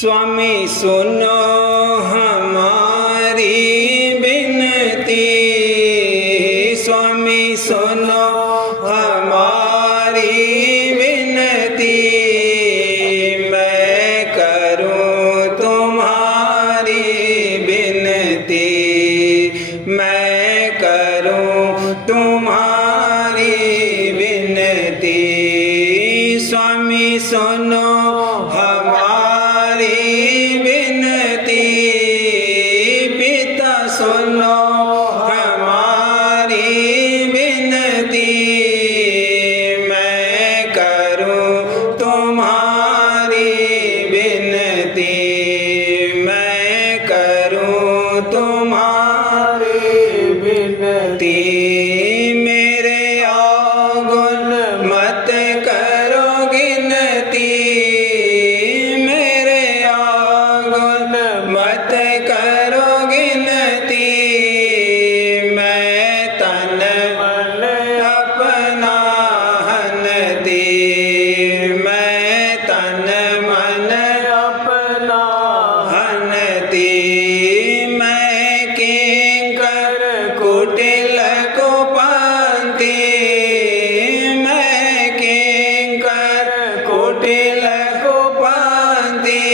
स्वामी सुनो हमारी विनती, स्वामी सुनो हमारी विनती, मैं करूं तुम्हारी विनती, मैं करूं तुम्हारी विनती। स्वामी सुनो हमारी विनती, पिता सुनो हमारी विनती, मैं करूं तुम्हारी विनती, मैं करूं तुम्हारी विनती। मेरे अवगुण मत करो गिनती, मेरे अवगुण मत करो गिनती, मैं तन मन अपना हनती, मैं तन मन अपना हनती, मैं किंकर कुटिल को पाती, मैं किंकर कुटिल को पाती,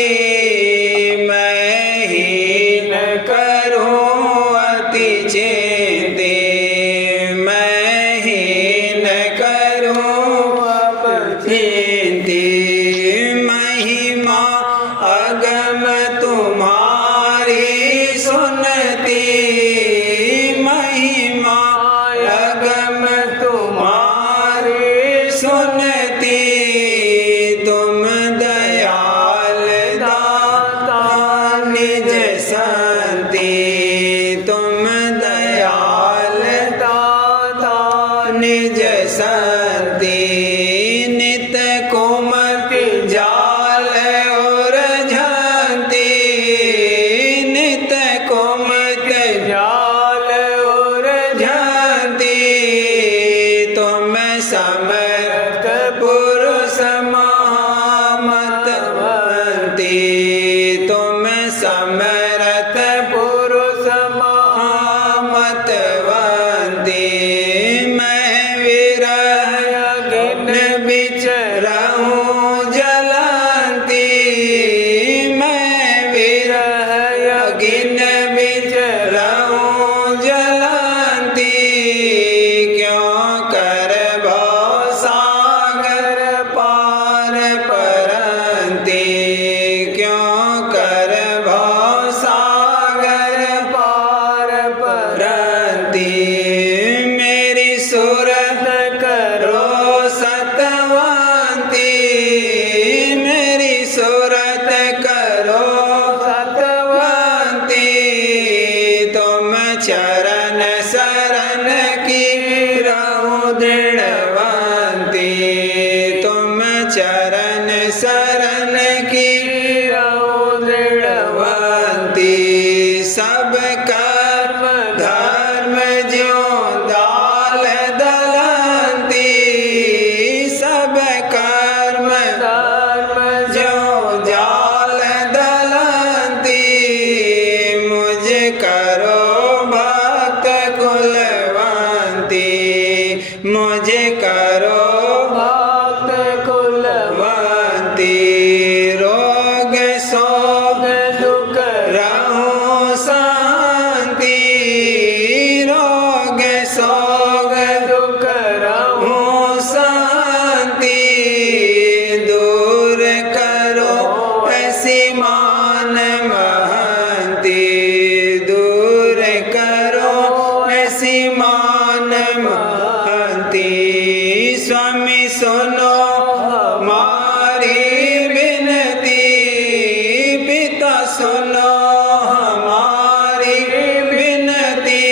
मैं हीन करूं अति चेती, मैं हीन करूं अति चेती। महिमा अगम तुम्हारी सुनती, महिमा अगम तुम्हारी सुनती, तुम दयाल दाता निज संती, तुम दयाल दाता निज संती। नित कुमति जाल और झांति, नित कुमति जाल और झांति, तुम समर्थ पुरुष महामतवंती, तुम समर्थ पुरुष महामतवंती। मैं विरह अग्नि बिच रहूं जलंती, मैं विरह अग्नि बिच रहूं जलंती, क्यों कर भव सागर पार परंती, क्यों कर भव सागर पार परंती। मेरी सूरत करो सतवंती, मेरी सूरत करो सतवंती, तुम चरण शरण की रहूं दृढ़वंती, तुम चरण शरण की रहूं दृढ़वंती। सब कर्म धर्म ज्यों दाल दलंती, सब कर्म धर्म ज्यों जाल दलंती, मुझ करो भक्त कुलवंती, मुझे करो भक्त कुलवंती। रोग शोक दुख रहूं शांति, रोग शोक दुख रहूं शांति, दूर करो ऐसी मान महंती, दूर करो ऐसी मान महंती। स्वामी सुनो हमारी विनती, पिता सुनो हमारी विनती,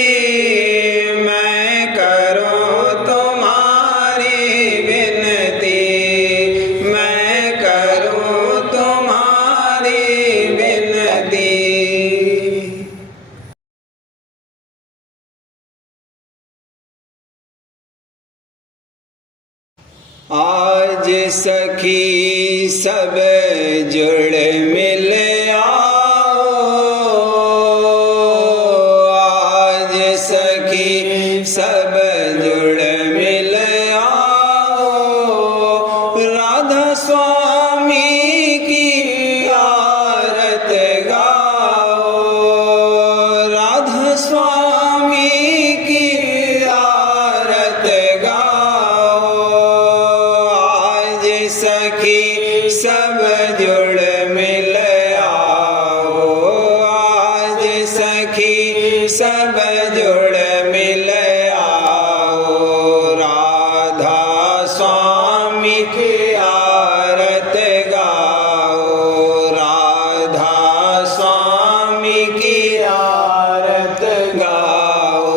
मैं करूं तुम्हारी विनती, मैं करूं तुम्हारी विनती। आज सखी सब जुड़ मिल सब जुड़ मिल आओ, राधा स्वामी की आरत गाओ, राधा स्वामी की आरत गाओ। आज सखी सब जुड़ मिल आओ, आज सखी सब जुड़ मिल आओ, राधा स्वामी की आरत गाओ, राधा स्वामी की आरत गाओ।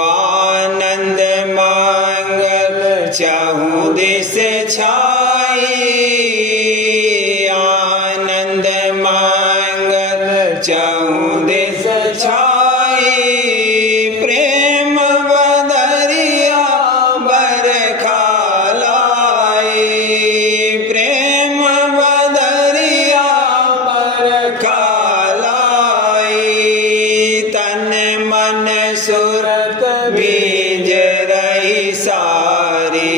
आनंद मंगल चहुँ दिस छाई, आनंद मंगल चहुँ दिस छाई, प्रेम बदरिया बरखा लाई, प्रेम बदरिया बरखा लाई। तन मन सुरत बीज रही सारी,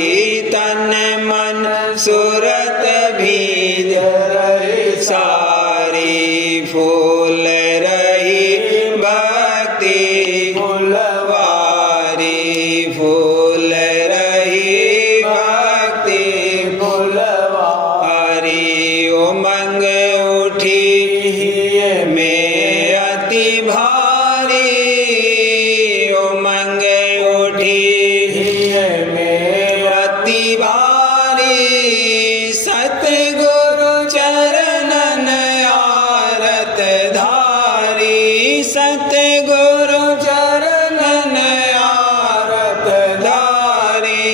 तन मन सुरत बीज रही सारी, फूल रही भक्ति फुलवारी, फूल रही भक्ति फुलवारी। उमंग उठी में अति भारी, उमंग उठी में अति भारी, सतगुरु चरणन आरत धारी, सतगुरु चरणन आरत धारी।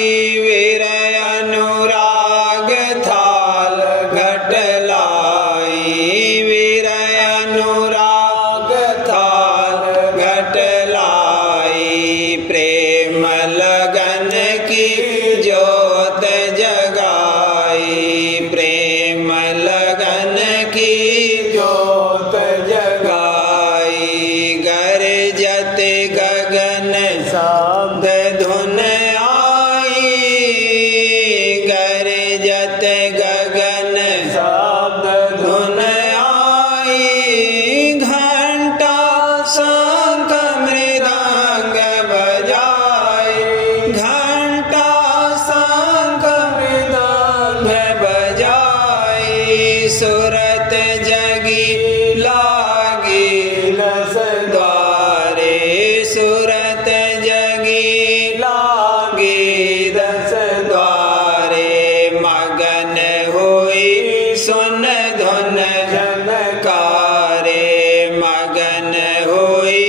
वीर अनुराग थाल घट लाई, वीर अनुराग थाल घट लाई, प्रेम लगन की ज्योत जगाई, प्रेम लगन की ज्योत जगाई। गरजत गगन शब्द धुन आई, गरजत गगन शब्द धुन आई, घंटा शंख मृदंग बजाए, घंटा शंख मृदंग बजाए। सुरत जगी लागी दस द्वारे, सुरत जगी लागी दस द्वारे, मगन हुई सुन धुन झनकारे, मगन हुई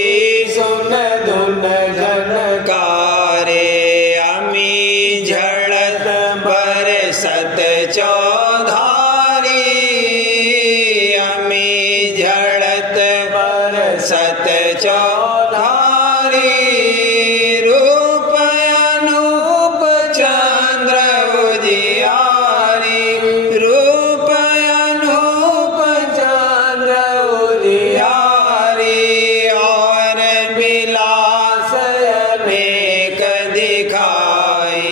सुन धुन झनकारे। अमी झड़त बरसत चौधारी, अमी झड़त बरसत चौधारी, रूप अनूप चंद्र उजियारी, रूप अनूप चंद्र उजियारी। और विलास अनेक दिखाई,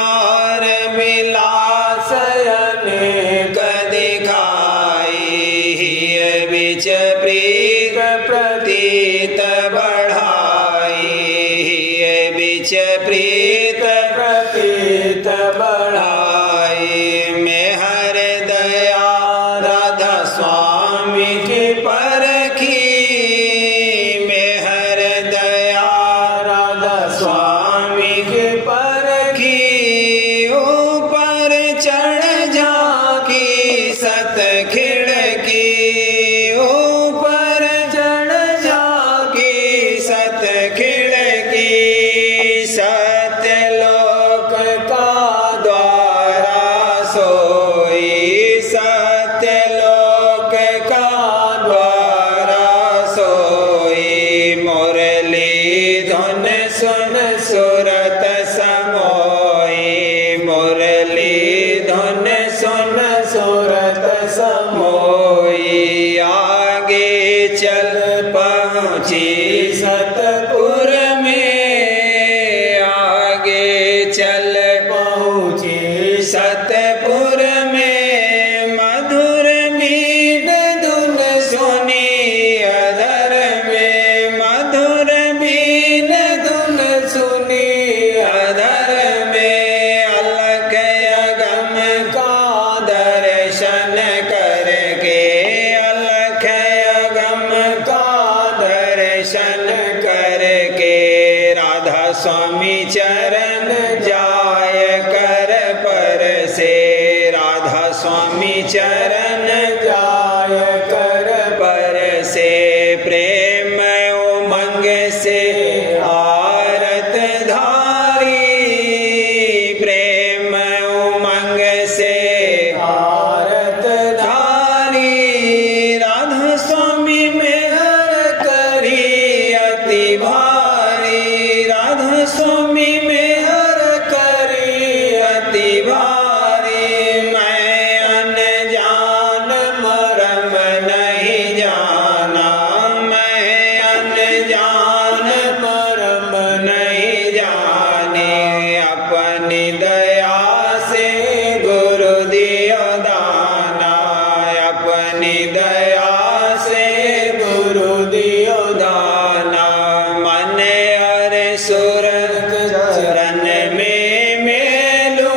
और विलास अनेक दिखाई, हिय बिच प्रीत प्रतीत बढ़ाई, हिय बिच प्रीत प्रतीत बढ़ाई। मैं हर दया राधा स्वामी की परखी, मैं हर दया राधा स्वामी की परखी, ऊपर चढ़ झांकी सत खिड़की, ऊपर चढ़ झांकी सत खिड़की। सत्यलोक का द्वारा सोई, सत्यलोक का द्वारा सोई, मुरली धुन सुन सुरत समोई, मुरली धुन सुन सुरत समोई। आगे चल पहुँची सतपुर में, स्वामी चरण जाय कर पर से, राधा स्वामी चरण जाय कर पर से, प्रेम उमंग से आरत धारी, प्रेम उमंग से आरत धारी, राधा स्वामी में हर करी अति भारी, राधा स्वामी में हर करी अति भारी, मैं अनजान मरम नहीं जाना, मैं अनजान मरम नहीं जाने, अपनी दया से गुरु दियो दाना, अपनी दया से गुरु दियो दाना, मन और सूरत चरण में मेलूं,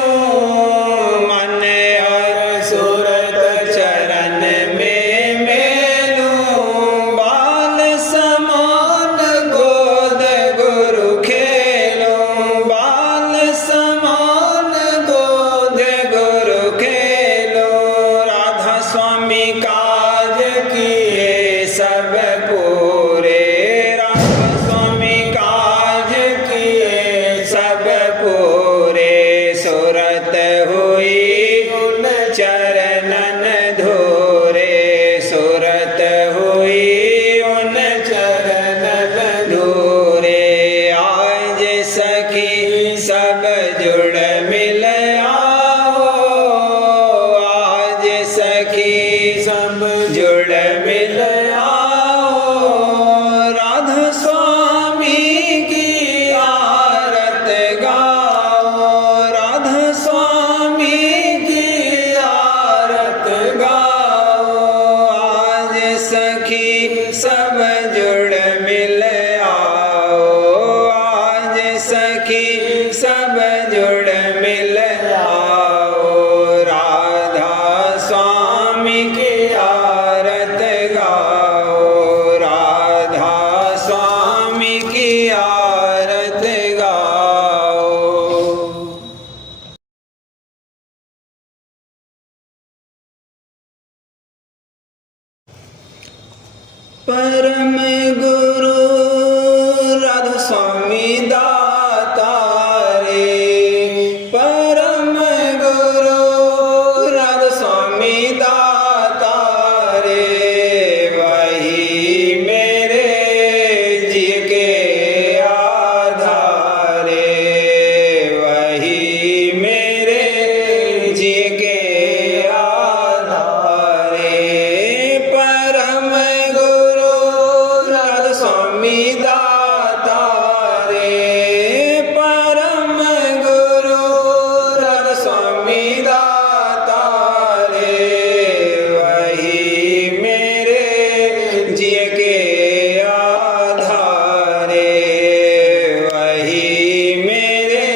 मन और सूरत चरण में मेलूं, बाल समान गोद गुरु खेलूं, बाल समान गोद गुरु खेलूं, राधा स्वामी काज किए सब पूरे, राधा स्वामी काज किए सब पूरे, सुरत हुई उन चरणन धोरे, सुरत हुई उन चरणन धोरे, आज सखी सब जुड़ मिल आओ, आज सखी सब जुड़ मिल आओ, राधा स्वामी की आरत गाओ, राधा स्वामी की आरत गाओ, आज सखी सब जुड़ मिल आओ, आज सखी सब जुड़ मिल आओ, राधा स्वामी की आरत गाओ, राधा स्वामी की आरत गाओ। परम गुरु राधा स्वामी दाता रे, परम गुरु राधा स्वामी दाता रे, वही मेरे जी के आधारे, वही मेरे जी के आधारे, परम गुरु राधा स्वामी दाता रे, परम गुरु राधा स्वामी दाता रे, वही मेरे जी के आधारे, वही मेरे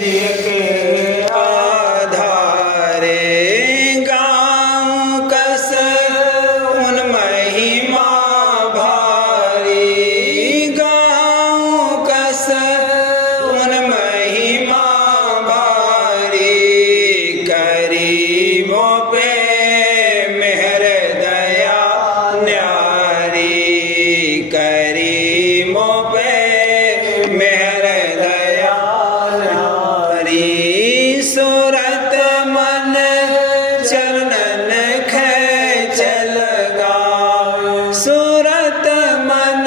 जी के आधारे, गाँव कस उन महिमा भारी, गाँव कस उन महिमा भारी, करीबों पे मेहर दया न्यारी, करीबों पे मेहर दया न्यारी, सूरत मन चरणन खेच लगा, सूरत मन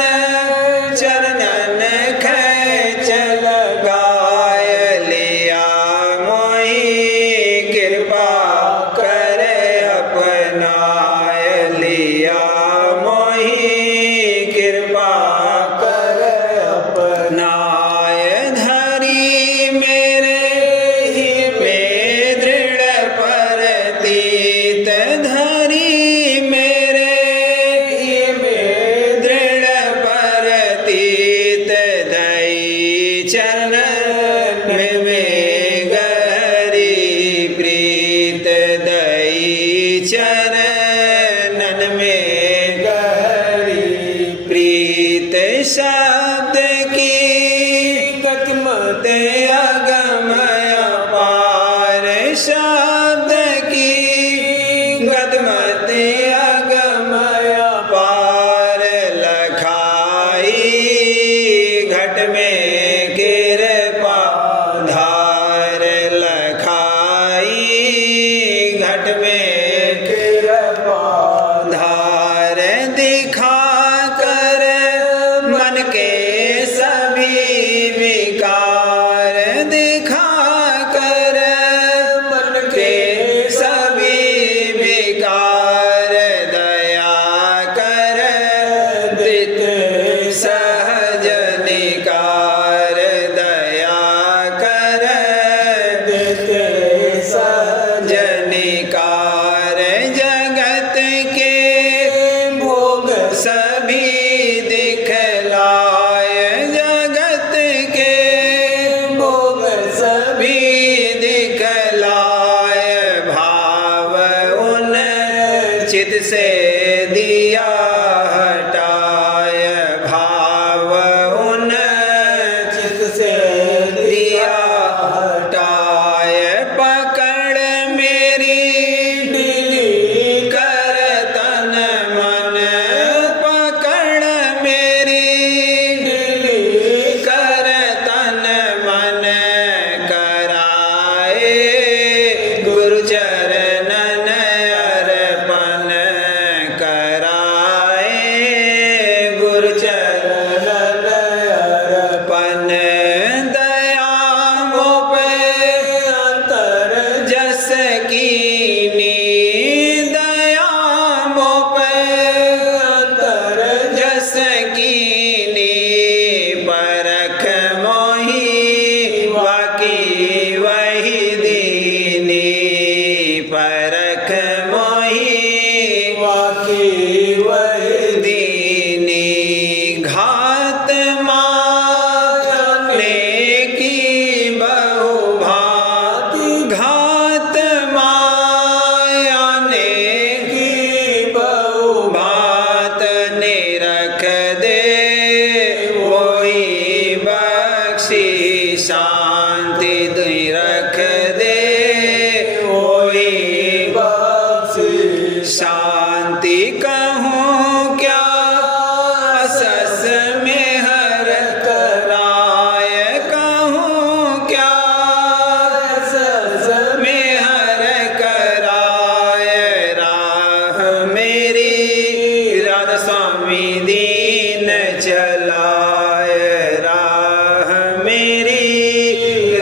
चरणन खेच लगा, लिया मोही कृपा कर अपनाय, लिया मोही कृपा कर अपनाय, धरी मेरे ही में दृढ़ परतीत, धरी मेरे ही में दृढ़ परतीत, दई चरण में गहरी प्रीत, दई चरणन में गहरी प्रीत, शब्द की शांति दुई रख दे वही बख्श शांति कहूँ क्या सस में हर कराय कहूँ क्या सस में हर कराय राह मेरी राधा स्वामी दीन चलाय राह मेरी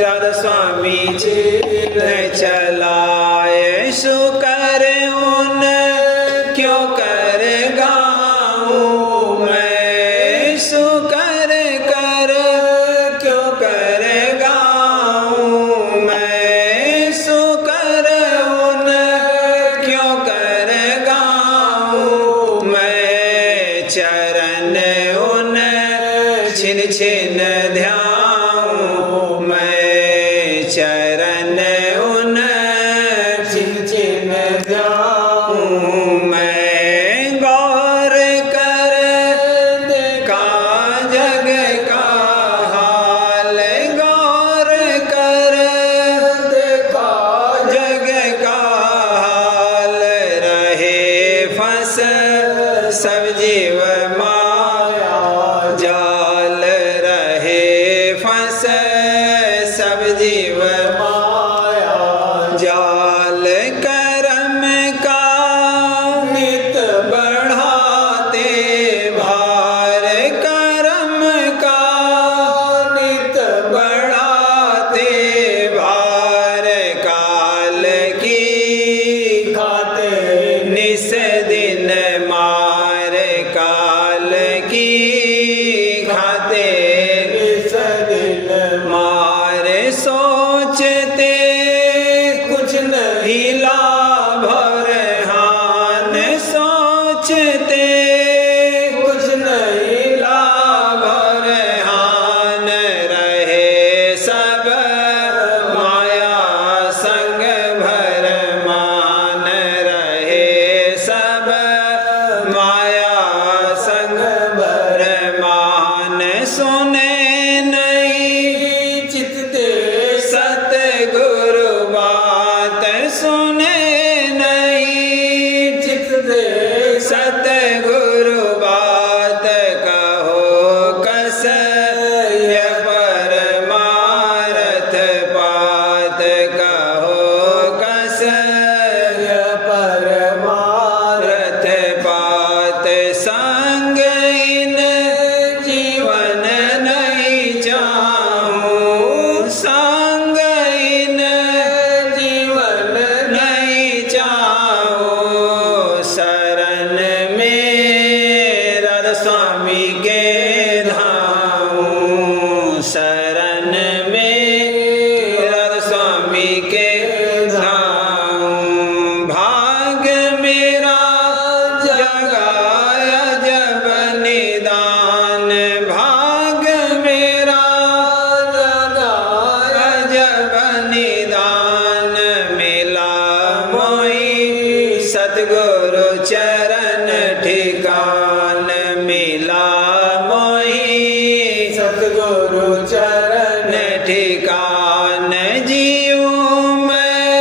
राधा स्वामी दीन चलाय शुकर उन क्यों कर गाऊं मैं शुकर कर क्यों कर गाऊं मैं शुकर उन क्यों कर गाऊं मैं चरण उन छिन छिन ध्याऊं मैं चरण उन छिन छिन ध्याऊं मैं गौर कर देखा जग का हाल गौर कर देखा जग का हाल रहे फंस सब जीव माया जाल रहे फंस सब जीव माया जाल करम का नित बढ़ाते भार करम का नित बढ़ाते भार काल की खाते निस दिन मार काल की खाते निस दिन मार सोचते कुछ नहीं लाभ और हान सोचते कुछ नहीं लाभ और हान रहे सब माया संग भर मान रहे सब माया संग भर मान सुने नहीं चित्ते सतगुरु बात सुने नहीं चित्ते सतगुरु बात कहो कस य परमारथ पात कहो कस य परमारथ पात संग इन जीवन नहीं चाहूं संग इन जीवन नहीं चाहूं शरण में राधा स्वामी के धाऊं शरण में राधा स्वामी के धाऊं भाग मेरा जगाया जब निदान भाग मेरा जगाया जब निदान मिला मोई सतगुरु चरण ठिकान मिला मोई सतगुरु चरण ठिकान जीऊं मैं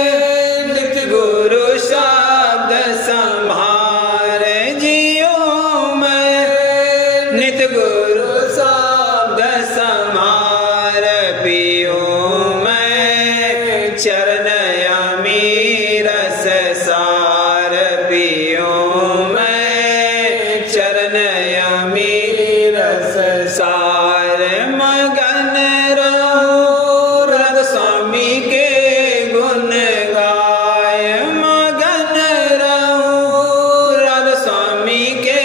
नित गुरु शब्द संभार जीऊं मैं नित गुरु शब्द संभार पीऊं मैं चरण अमी रस सार पीऊं मैं चरण अमी रस सार मगन रहूं राधा स्वामी के गुण गाय मगन रहूं राधा स्वामी के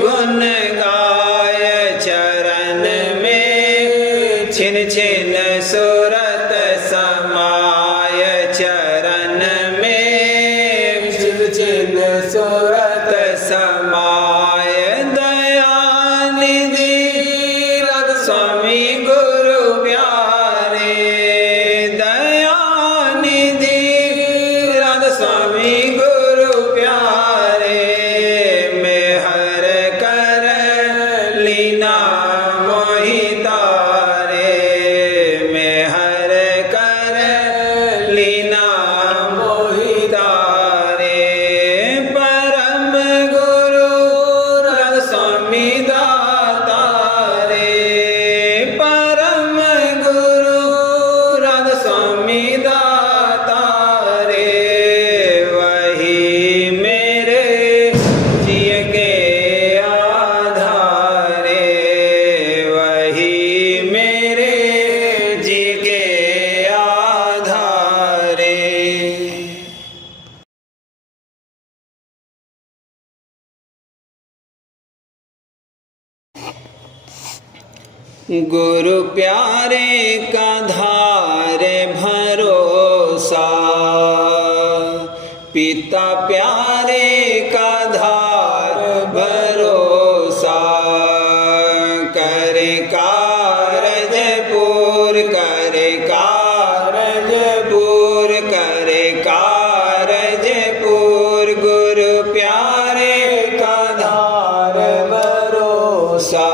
गुण गाय चरण में छिन छिन सुरत समाय गुरु प्यारे का धार भरोसा, पिता प्यारे का धार भरोसा, करे कारज पूर, करे कारज पूर, करे कारज पूर, गुरु प्यारे का धार भरोसा।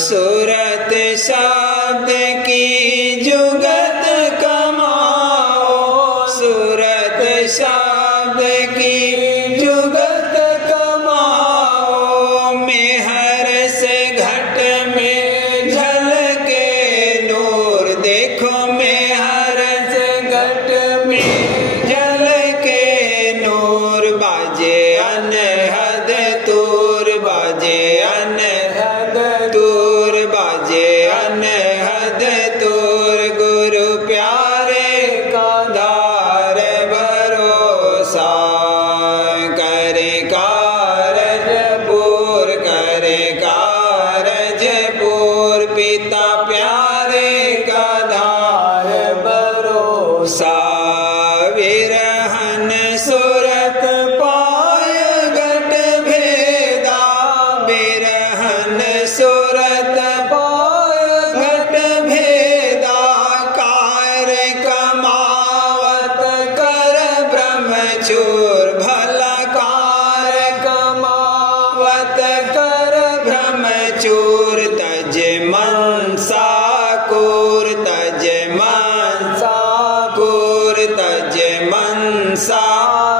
सूरत शब्द की जुगत कमाओ, सूरत शब्द की जुगत कमाओ, मेहर से घट में झलके नूर, देखो मेहर से घट में झलके नूर, बाजे अनहद तूर, बाजे अनहद तूर, बाजे अनहद तूर, गुरु प्यारे का धार भरोसा, करे कारज पूर, करे कारज पूर, पिता प्यारे का धार भरोसा। विरहन सुरत पाय घट भेदा, विरहन सुरत पाय घट भेदा, कार कमावत कर ब्रह्मचूर, भला कार कमावत कर ब्रह्मचूर, तज मनसा कूर, तज मनसा कूर, तज मनसा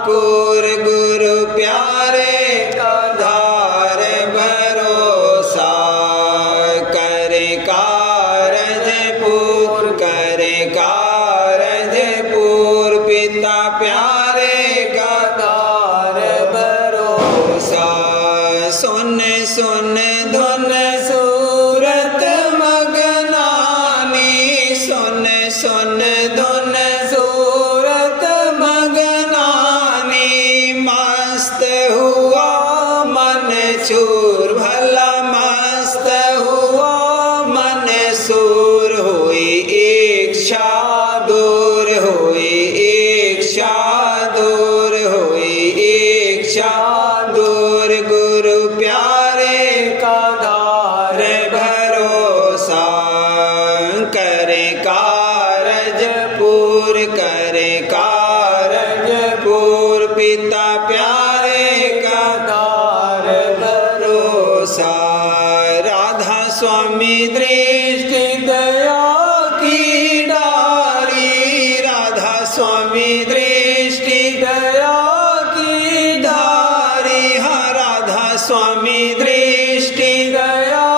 कूर, गुरु प्यारे का धार भरोसा, करे कारज पूर, करे कारज पूर, पिता प्यारे का धार भरोसा। सुन सुन धुन सूरत मगनानी, सुन सुन धुन सूरत मगनानी, मस्त हुआ मन चूर, भला मस्त हुआ मन सूर, हुई इच्छा दूर, हुई इच्छा दूर, हुई इच्छा दूर, गुरु प्यारे का धार भरोसा, करे कारज पूर, करे कारज पूर, पिता प्यारे का धार भरोसा। राधा स्वामी दृष्टि दया की डारी, राधा स्वामी दृष्टि दया की डारी, हाँ राधा स्वामी दृष्टि दया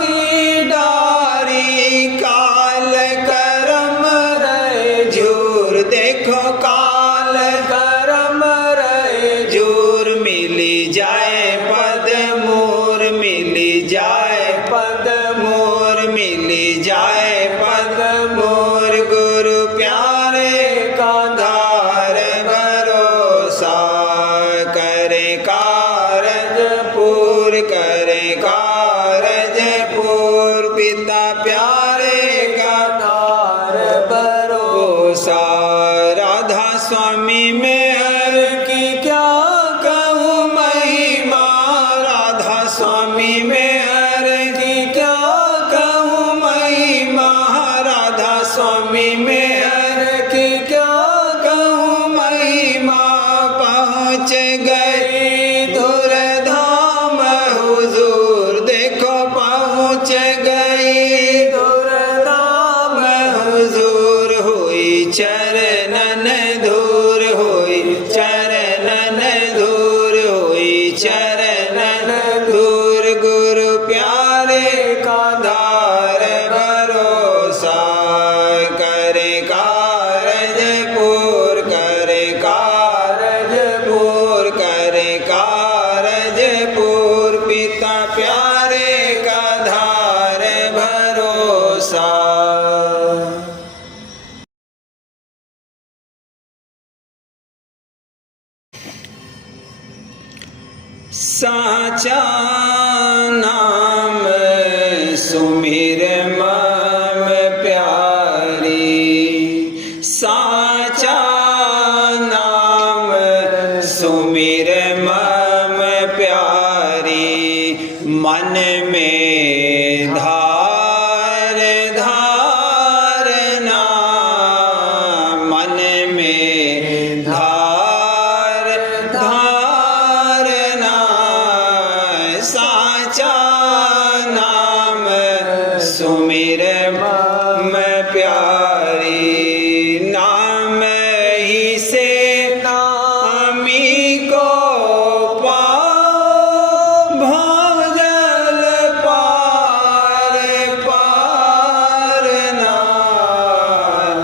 की डारी, काल करम रहे झूर, देखो काल करम रहे झूर, मिली जाए पद मोर, मिली जाए पद मोर, मिली जाए पद मोर, गुरु प्यारे का धार भरोसा, करे कारज पूर, करे कारज पूर, पिता प्यारे का धार भरोसा। राधा स्वामी मेहर की क्या कहूँ महिमा, राधा स्वामी मेहर की क्या कहूँ महिमा, राधा स्वामी मेहर की क्या कहूँ महिमा, पहुँच गई धुर धाम हुजूर, देखो पहुँच गई धुर धाम हुजूर, हुई चरणन धूर, हुई चरणन धूर, हुई चरणन धूर, गुरु प्यारे का धार भरोसा, करे कारज पूर, करे कारज पूर, करे कारज पूर, पिता प्यारे का धार भरोसा। साचा नाम सुमिर प्यारी, नाम ही से नामी को पाओ भवजल पार पारना।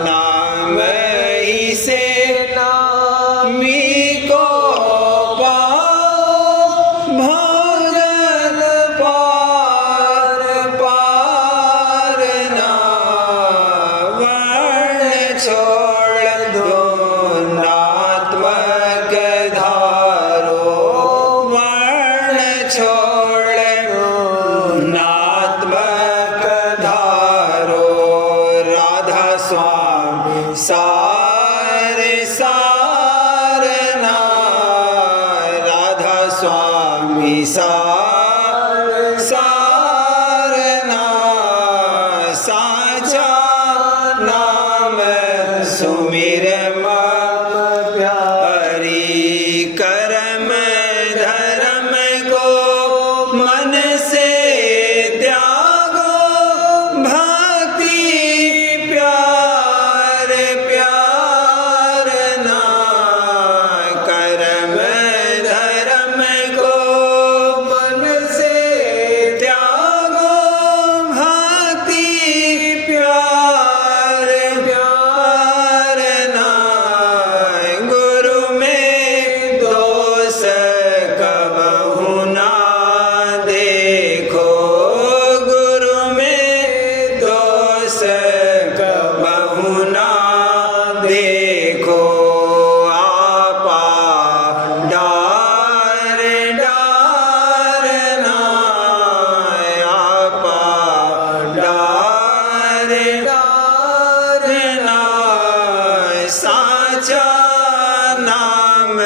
नाम ही से नामी को पाओ भवजल पार पारना। वर्ण छोड़ दो नात्मक धारो, वर्ण छोड़ दो नात्मक धारो। राधा स्वामी सार सारना, राधा स्वामी सार सारना। साचा नाम सुमिर मम प्यारी, कर्म धर्म को मन से त्यागो भक्ति प्यार प्यारना। कर्म धर्म को मन से त्यागो भक्ति प्यार प्यारना। गुरु में दोष कबहु ना देखो, गुरु में दोष कबहु ना देखो। आपा डार डारना, आपा डार डारना। साचा नाम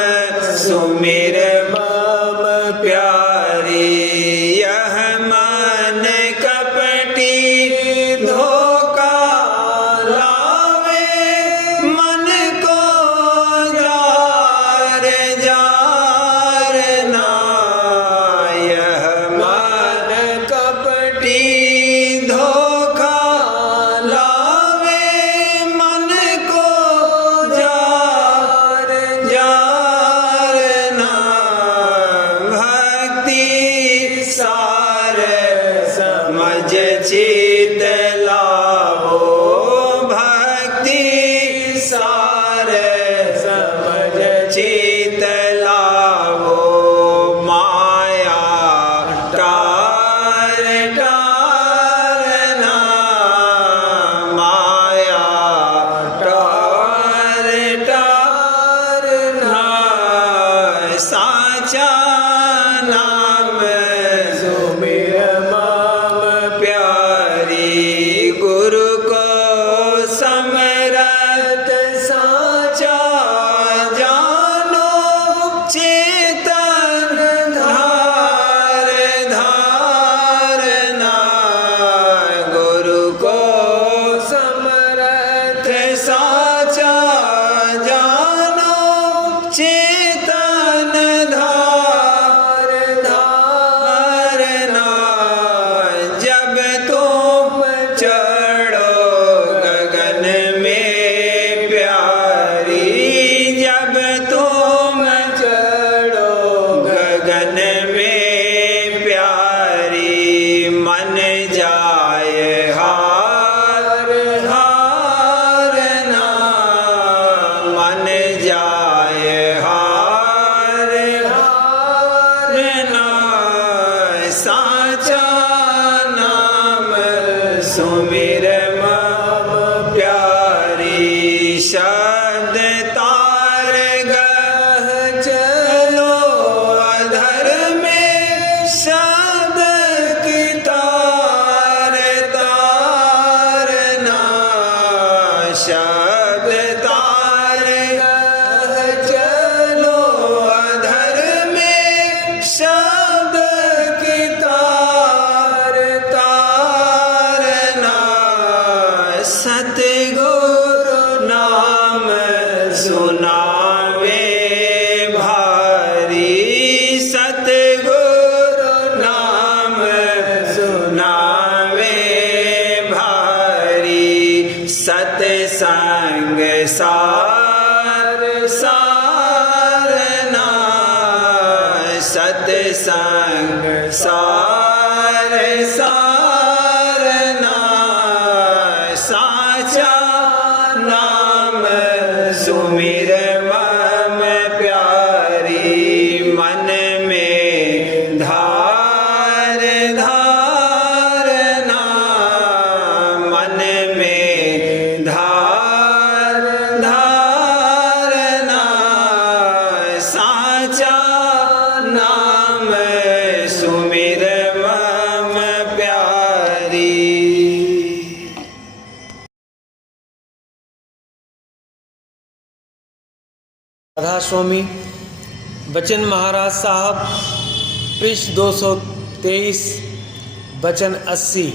सुमिर मम प्यारी, यह मन कपटी धोखा लावे मन को जार जारना। यह मन कपटी धोखा लावे मन को जार जारना। भक्ति सार समझ चित लावो, भक्ति सार समझ चित लावो। माया टार टारना, माया टार टारना। साचा नाम सुमिर मम प्यारी, गुरु को समरत साचा जानो। चेतन धार धारना, गुरु को समरथ साचा जानो। चेतन धार धारना। जब तुम चढ़ो गगन में प्यारी, जब तुम चढ़ो गगन में प्यारी। मन जाए हार हारना, मन जाए हार हारना। साचा नाम सुमिर मम प्यारी, शब्द तार गह चलो अधर में। शब्द की तार तारना, शब्द तार गह चलो अधर में। शब्द की तार तारना। सतगुरु नाम सुनावे भारी, सतगुरु नाम सुनावे भारी। सत सत्संग सार सारना, सत्संग सार सारना, साचा नाम सुमिर मम प्यारी, मन में धार धारना, मन में धार धारना, साचा नाम सुमिर मम प्यारी। राधा स्वामी बचन महाराज साहब, पृष्ठ 223, वचन 80।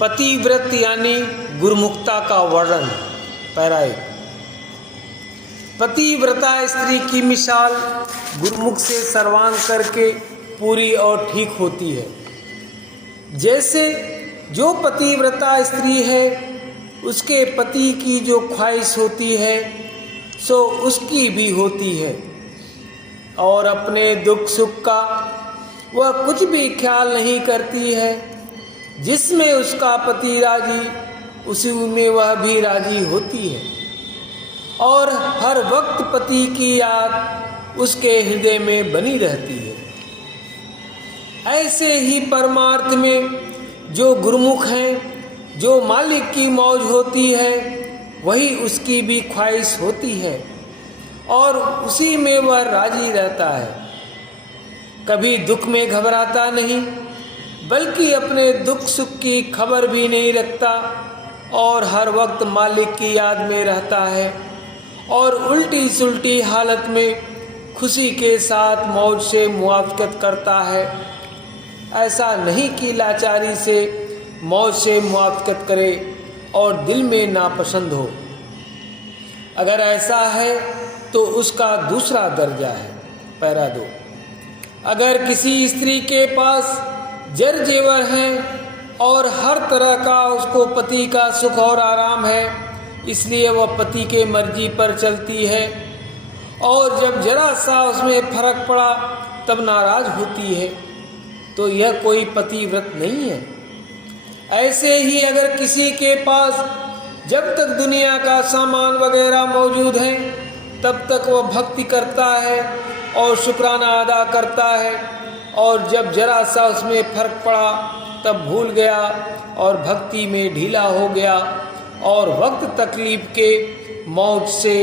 पतिव्रत यानी गुरुमुखता का वर्णन। पैरा 1। पतिव्रता स्त्री की मिसाल गुरुमुख से सर्वांग करके पूरी और ठीक होती है। जैसे जो पतिव्रता स्त्री है उसके पति की जो ख्वाहिश होती है सो उसकी भी होती है, और अपने दुख सुख का वह कुछ भी ख्याल नहीं करती है। जिसमें उसका पति राजी उसी में वह भी राजी होती है, और हर वक्त पति की याद उसके हृदय में बनी रहती है। ऐसे ही परमार्थ में जो गुरुमुख हैं, जो मालिक की मौज होती है वही उसकी भी ख्वाहिश होती है, और उसी में वह राजी रहता है। कभी दुख में घबराता नहीं, बल्कि अपने दुख सुख की खबर भी नहीं रखता, और हर वक्त मालिक की याद में रहता है, और उल्टी सुल्टी हालत में खुशी के साथ मौज से मुआफ़कत करता है। ऐसा नहीं कि लाचारी से मौज से मुआफ़कत करे और दिल में नापसंद हो। अगर ऐसा है तो उसका दूसरा दर्जा है। पैरा 2। अगर किसी स्त्री के पास जर जेवर हैं और हर तरह का उसको पति का सुख और आराम है, इसलिए वह पति के मर्जी पर चलती है, और जब जरा सा उसमें फर्क पड़ा तब नाराज होती है, तो यह कोई पतिव्रत नहीं है। ऐसे ही अगर किसी के पास जब तक दुनिया का सामान वगैरह मौजूद है तब तक वह भक्ति करता है और शुक्राना अदा करता है, और जब जरा सा उसमें फर्क पड़ा तब भूल गया और भक्ति में ढीला हो गया, और वक्त तकलीफ के मौज से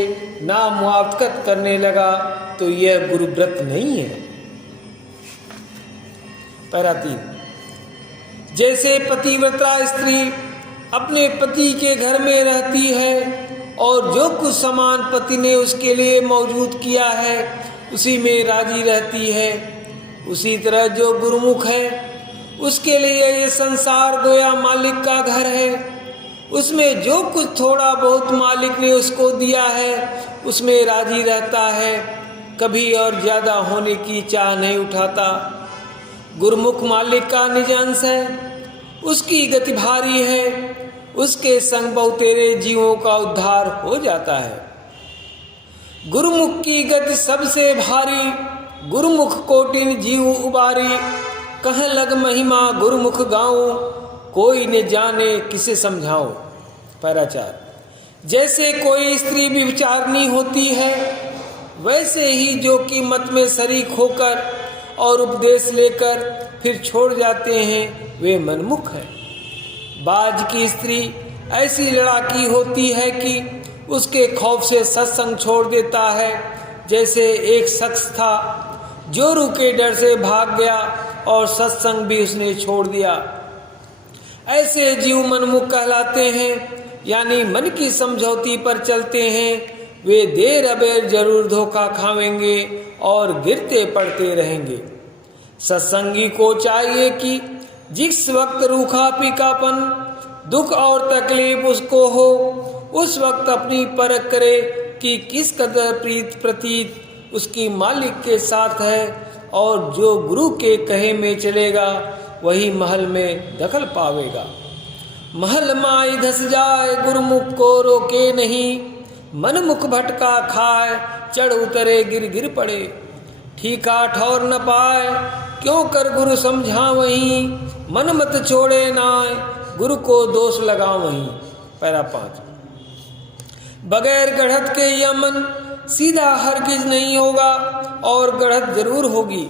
नामुआफ़कत करने लगा, तो यह गुरुव्रत नहीं है। पैरा 3। जैसे पतिव्रता स्त्री अपने पति के घर में रहती है और जो कुछ सामान पति ने उसके लिए मौजूद किया है उसी में राजी रहती है, उसी तरह जो गुरुमुख है उसके लिए ये संसार गोया मालिक का घर है। उसमें जो कुछ थोड़ा बहुत मालिक ने उसको दिया है उसमें राजी रहता है, कभी और ज़्यादा होने की चाह नहीं उठाता। गुरुमुख मालिक का निज अंश है, उसकी गति भारी है, उसके संग बहुतेरे जीवों का उद्धार हो जाता है। गुरुमुख की गति सबसे भारी, गुरुमुख कोटिन जीव उबारी, कह लग महिमा गुरुमुख गाऊं, कोई न जाने किसे समझाऊं। पैरा 4। जैसे कोई स्त्री विचारनी होती है, वैसे ही जो कि मत में शरीक होकर और उपदेश लेकर फिर छोड़ जाते हैं वे मनमुख हैं। बाज की स्त्री ऐसी लड़ाकी होती है कि उसके खौफ से सत्संग छोड़ देता है। जैसे एक शख्स था जोरू के डर से भाग गया और सत्संग भी उसने छोड़ दिया। ऐसे जीव मनमुख कहलाते हैं, यानी मन की समझौती पर चलते हैं। वे देर अबेर जरूर धोखा खावेंगे और गिरते पड़ते रहेंगे। सत्संगी को चाहिए कि जिस वक्त रूखा पीकापन, दुख और तकलीफ उसको हो, उस वक्त अपनी परख करे कि किस कदर प्रीत प्रतीत उसकी मालिक के साथ है, और जो गुरु के कहे में चलेगा वही महल में दखल पावेगा। महल माई धस जाए गुरुमुख को रोके नहीं, मन मुख भटका खाए चढ़ उतरे गिर गिर पड़े। ठीका ठौर न पाए क्यों कर गुरु समझा वहीं, मन मत छोड़े नाय गुरु को दोष लगा वहीं। पैरा 5। बगैर गढ़त के यह मन सीधा हरगिज नहीं होगा और गढ़त जरूर होगी।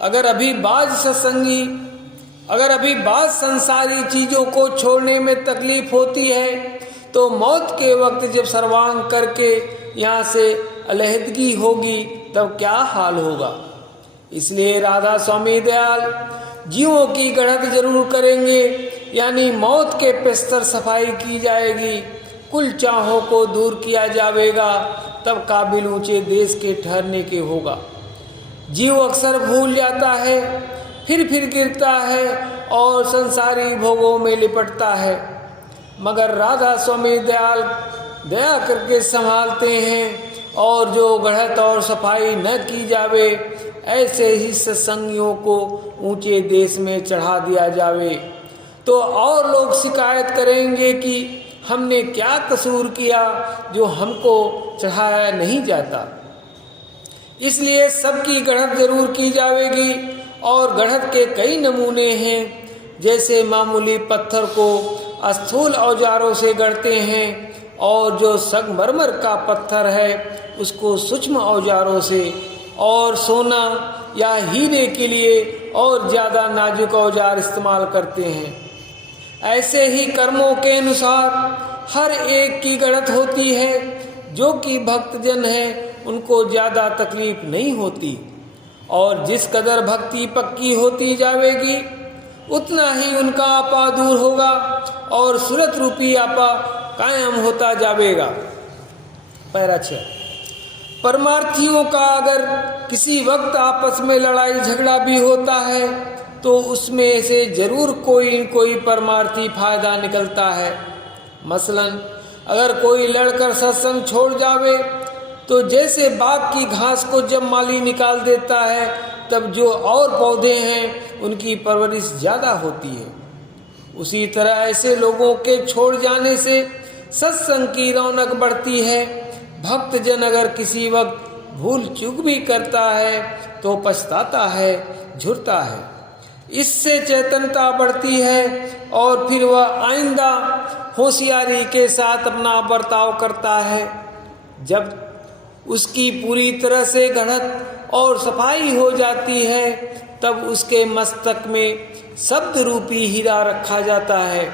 अगर अभी बाज संसारी चीजों को छोड़ने में तकलीफ होती है तो मौत के वक्त जब सर्वांग करके यहाँ से अलहदगी होगी तब क्या हाल होगा। इसलिए राधा स्वामी दयाल जीवों की गढ़त जरूर करेंगे, यानी मौत के बिस्तर सफाई की जाएगी, कुल चाहों को दूर किया जाएगा, तब काबिल ऊंचे देश के ठहरने के होगा। जीव अक्सर भूल जाता है, फिर गिरता है और संसारी भोगों में लिपटता है, मगर राधा स्वामी दयाल दया करके संभालते हैं और जो गढ़त और सफाई न की जावे ऐसे ही सत्संगियों को ऊंचे देश में चढ़ा दिया जावे तो और लोग शिकायत करेंगे कि हमने क्या कसूर किया जो हमको चढ़ाया नहीं जाता। इसलिए सबकी गढ़त जरूर की जाएगी और गढ़त के कई नमूने हैं। जैसे मामूली पत्थर को स्थूल औजारों से गढ़ते हैं और जो संगमरमर का पत्थर है उसको सूक्ष्म औजारों से, और सोना या हीरे के लिए और ज़्यादा नाजुक औजार इस्तेमाल करते हैं। ऐसे ही कर्मों के अनुसार हर एक की गढ़त होती है। जो कि भक्तजन है उनको ज़्यादा तकलीफ नहीं होती, और जिस कदर भक्ति पक्की होती जाएगी उतना ही उनका आपा दूर होगा और सूरत रूपी आपा कायम होता जाएगा। पैरा 6। परमार्थियों का अगर किसी वक्त आपस में लड़ाई झगड़ा भी होता है तो उसमें से जरूर कोई परमार्थी फायदा निकलता है। मसलन अगर कोई लड़कर सत्संग छोड़ जावे तो जैसे बाग की घास को जब माली निकाल देता है तब जो और पौधे हैं उनकी परवरिश ज़्यादा होती है, उसी तरह ऐसे लोगों के छोड़ जाने से सत्संग की रौनक बढ़ती है। भक्तजन अगर किसी वक्त भूल चूक भी करता है तो पछताता है, झुरता है, इससे चेतनता बढ़ती है और फिर वह आइंदा होशियारी के साथ अपना बर्ताव करता है। जब उसकी पूरी तरह से गढ़त और सफाई हो जाती है तब उसके मस्तक में शब्द रूपी हीरा रखा जाता है।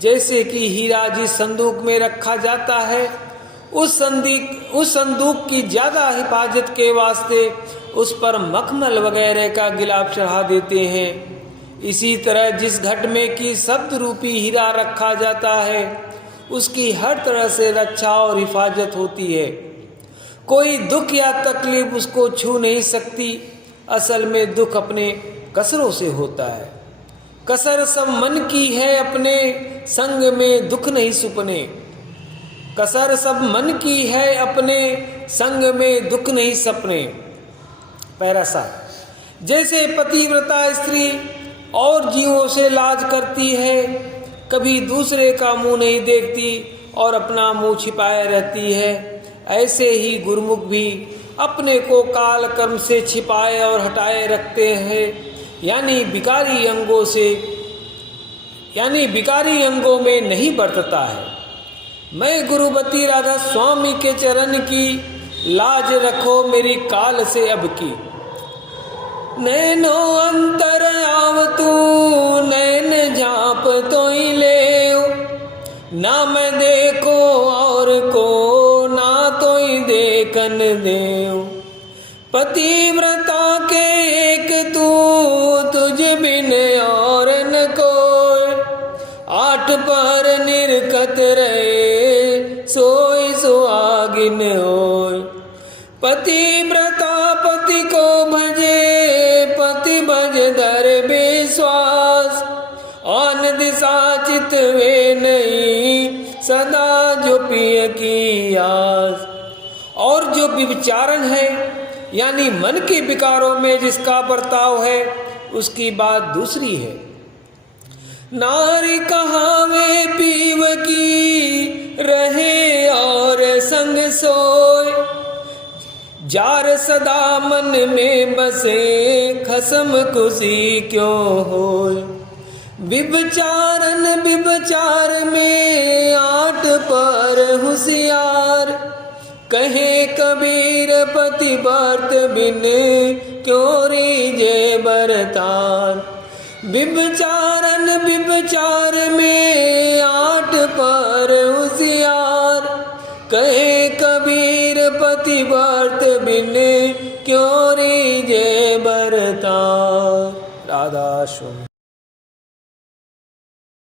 जैसे कि हीरा जिस संदूक में रखा जाता है उस संदूक की ज़्यादा हिफाजत के वास्ते उस पर मखमल वगैरह का गिलाफ चढ़ा देते हैं। इसी तरह जिस घट में की शब्द रूपी हीरा रखा जाता है उसकी हर तरह से रक्षा और हिफाजत होती है। कोई दुख या तकलीफ उसको छू नहीं सकती। असल में दुख अपने कसरों से होता है। कसर सब मन की है, अपने संग में दुख नहीं सुपने। कसर सब मन की है, अपने संग में दुख नहीं सपने। पैरा 7। जैसे पतिव्रता स्त्री और जीवों से लाज करती है, कभी दूसरे का मुंह नहीं देखती और अपना मुंह छिपाए रहती है, ऐसे ही गुरुमुख भी अपने को काल कर्म से छिपाए और हटाए रखते हैं, यानी बिकारी अंगों में नहीं बरतता है। मैं गुरुवती राधा स्वामी के चरण की लाज रखो मेरी काल से अब की। नैनो अंतर आवतू नैन झाप तो ही ले, ना मैं देखो और को ना तो ही देखन देव। पतिव्रता के एक तू तुझ बिन और न कोई, 8 पर निरखत रहे सोई सुहागिन होय। पतिव्रता पति को भजे पति भज धर विश्वास, आन दिशा चित वे नहीं सदा जो पिय की आस। और जो विचारण है यानी मन के विकारों में जिसका बर्ताव है उसकी बात दूसरी है। नारी कहावे पीव की, रहे और संग सोए। जार सदा मन में बसे, खसम खुशी क्यों होए। विभचारन विभचार में, आट पर होशियार। कहे कबीर पतिव्रत बिन, क्यों रीजे बरतार। विभचारन विभचार में, आट पर होशियार। कहे कबीर पतिव्रत बिन, क्यों रीजे बरतार। राधा स्वामी।